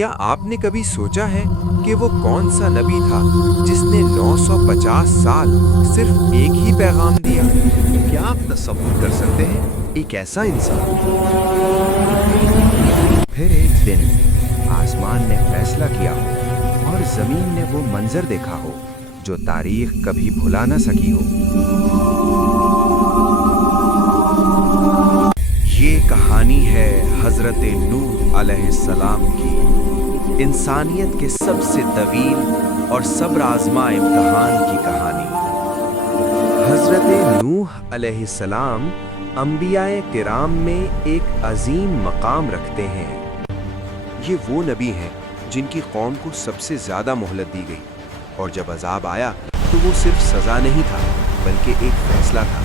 کیا آپ نے کبھی سوچا ہے کہ وہ کون سا نبی تھا جس نے 950 سال صرف ایک ہی پیغام دیا؟ کیا آپ تصور کر سکتے ہیں ایک ایسا انسان؟ پھر ایک دن آسمان نے فیصلہ کیا ہو اور زمین نے وہ منظر دیکھا ہو جو تاریخ کبھی بھلا نہ سکی ہو۔ یہ کہانی ہے حضرت نوح علیہ السلام کی، انسانیت کے سب سے طویل اور صبر آزما امتحان کی کہانی۔ حضرت نوح علیہ السلام انبیاء کرام میں ایک عظیم مقام رکھتے ہیں۔ یہ وہ نبی ہیں جن کی قوم کو سب سے زیادہ مہلت دی گئی، اور جب عذاب آیا تو وہ صرف سزا نہیں تھا بلکہ ایک فیصلہ تھا۔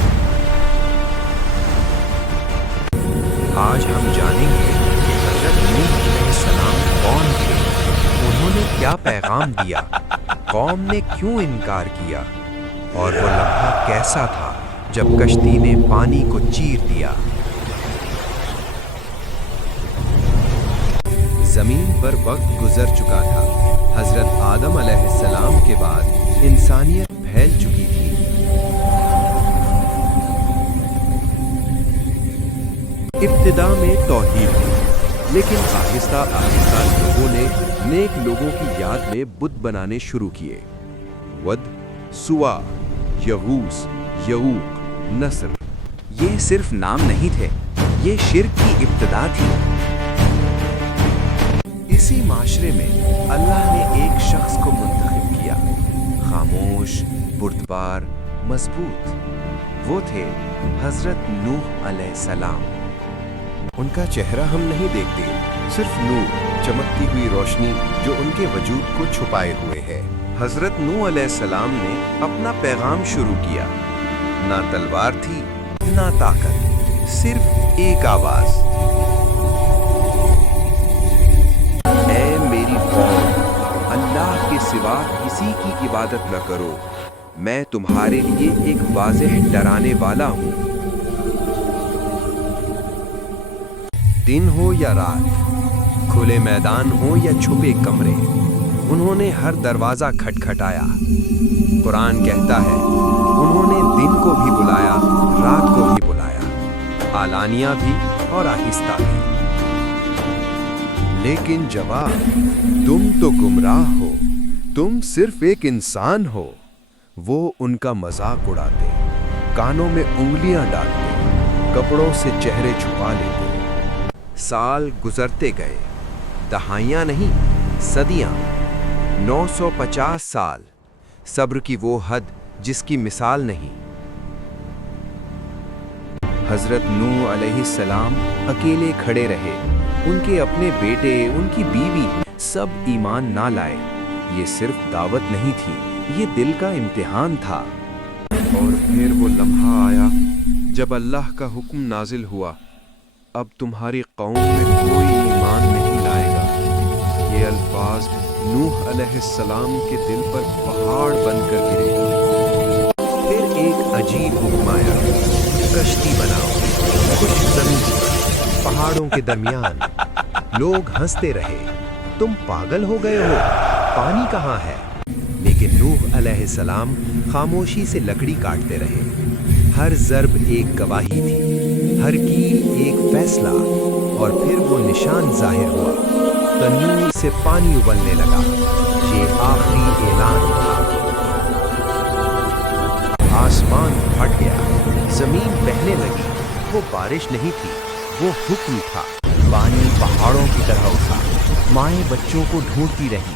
آج ہم جانیں گے کہ حضرت نوح علیہ السلام کون تھے، انہوں نے کیا پیغام دیا، قوم نے کیوں انکار کیا، اور وہ لمحہ کیسا تھا جب کشتی نے پانی کو چیر دیا۔ زمین پر وقت گزر چکا تھا۔ حضرت آدم علیہ السلام کے بعد انسانیت پھیل چکی تھی۔ ابتدا میں توحید تھی، لیکن آہستہ آہستہ لوگوں نے نیک لوگوں کی یاد میں بت بنانے شروع کیے۔ ود، سوا، یغوث، یعوق، نصر، یہ صرف نام نہیں تھے، یہ شرک کی ابتدا تھی۔ اسی معاشرے میں اللہ نے ایک شخص کو منتخب کیا، خاموش، بردبار، مضبوط۔ وہ تھے حضرت نوح علیہ السلام۔ ان کا چہرہ ہم نہیں دیکھتے، صرف نور، چمکتی ہوئی روشنی جو ان کے وجود کو چھپائے ہوئے ہے۔ حضرت نوح علیہ السلام نے اپنا پیغام شروع کیا۔ نہ تلوار تھی، نہ طاقت، صرف ایک آواز۔ اے میری قوم، اللہ کے سوا کسی کی عبادت نہ کرو، میں تمہارے لیے ایک واضح ڈرانے والا ہوں۔ دن ہو یا رات، کھلے میدان ہو یا چھپے کمرے، انہوں نے ہر دروازہ کھٹکھٹایا۔ قرآن کہتا ہے، انہوں نے دن کو بھی بلایا، رات کو بھی بلایا، علانیہ بھی اور آہستہ بھی۔ لیکن جواب، تم تو گمراہ ہو، تم صرف ایک انسان ہو۔ وہ ان کا مذاق اڑاتے، کانوں میں انگلیاں ڈالتے، کپڑوں سے چہرے چھپا لیتے۔ سال گزرتے گئے، دہائیاں نہیں، صدیاں، 950 سال، صبر کی وہ حد جس کی مثال نہیں۔ حضرت نوح علیہ السلام اکیلے کھڑے رہے، ان کے اپنے بیٹے، ان کی بیوی، سب ایمان نہ لائے۔ یہ صرف دعوت نہیں تھی، یہ دل کا امتحان تھا۔ اور پھر وہ لمحہ آیا جب اللہ کا حکم نازل ہوا، اب تمہاری قوم میں کوئی ایمان نہیں لائے گا۔ یہ الفاظ نوح علیہ السلام کے دل پر پہاڑ بن کر گرے۔ پھر ایک عجیب حکم آیا، کشتی بناؤ، خشک زمین پر، پہاڑوں کے درمیان۔ لوگ ہنستے رہے، تم پاگل ہو گئے ہو، پانی کہاں ہے؟ لیکن نوح علیہ السلام خاموشی سے لکڑی کاٹتے رہے۔ ہر ضرب ایک گواہی تھی، ہر کیل ایک فیصلہ، اور پھر وہ نشان ظاہر ہوا، تنور سے پانی ابلنے لگا۔ یہ آخری اعلان تھا۔ آسمان پھٹ گیا، زمین بہنے لگی۔ وہ بارش نہیں تھی، وہ حکم تھا۔ پانی پہاڑوں کی طرح اٹھا، مائیں بچوں کو ڈھونڈتی رہی۔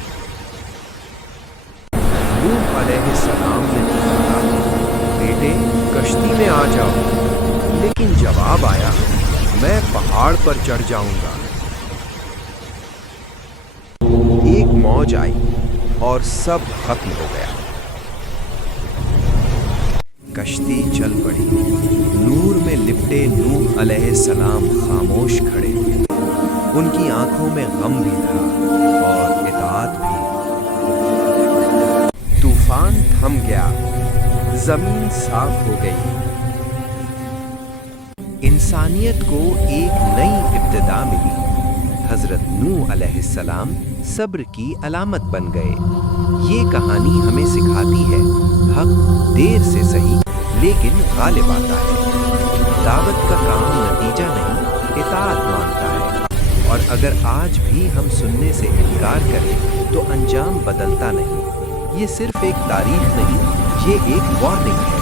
نوح علیہ السلام نے کہا، بیٹے کشتی میں آ جاؤ، لیکن جواب آیا، میں پہاڑ پر چڑھ جاؤں گا۔ ایک موج آئی اور سب ختم ہو گیا۔ کشتی چل پڑی، نور میں لپٹے نوح علیہ السلام خاموش کھڑے۔ ان کی آنکھوں میں غم بھی تھا اور اطاعت بھی۔ طوفان تھم گیا، زمین صاف ہو گئی۔ انسانیت کو ایک نئی ابتدا ملی۔ حضرت نوح علیہ السلام صبر کی علامت بن گئے۔ یہ کہانی ہمیں سکھاتی ہے حق دیر سے صحیح لیکن غالب آتا ہے۔ دعوت کا کام نتیجہ نہیں اطاعت مانگتا ہے، اور اگر آج بھی ہم سننے سے انکار کریں تو انجام بدلتا نہیں۔ یہ صرف ایک تاریخ نہیں، یہ ایک وارننگ ہے۔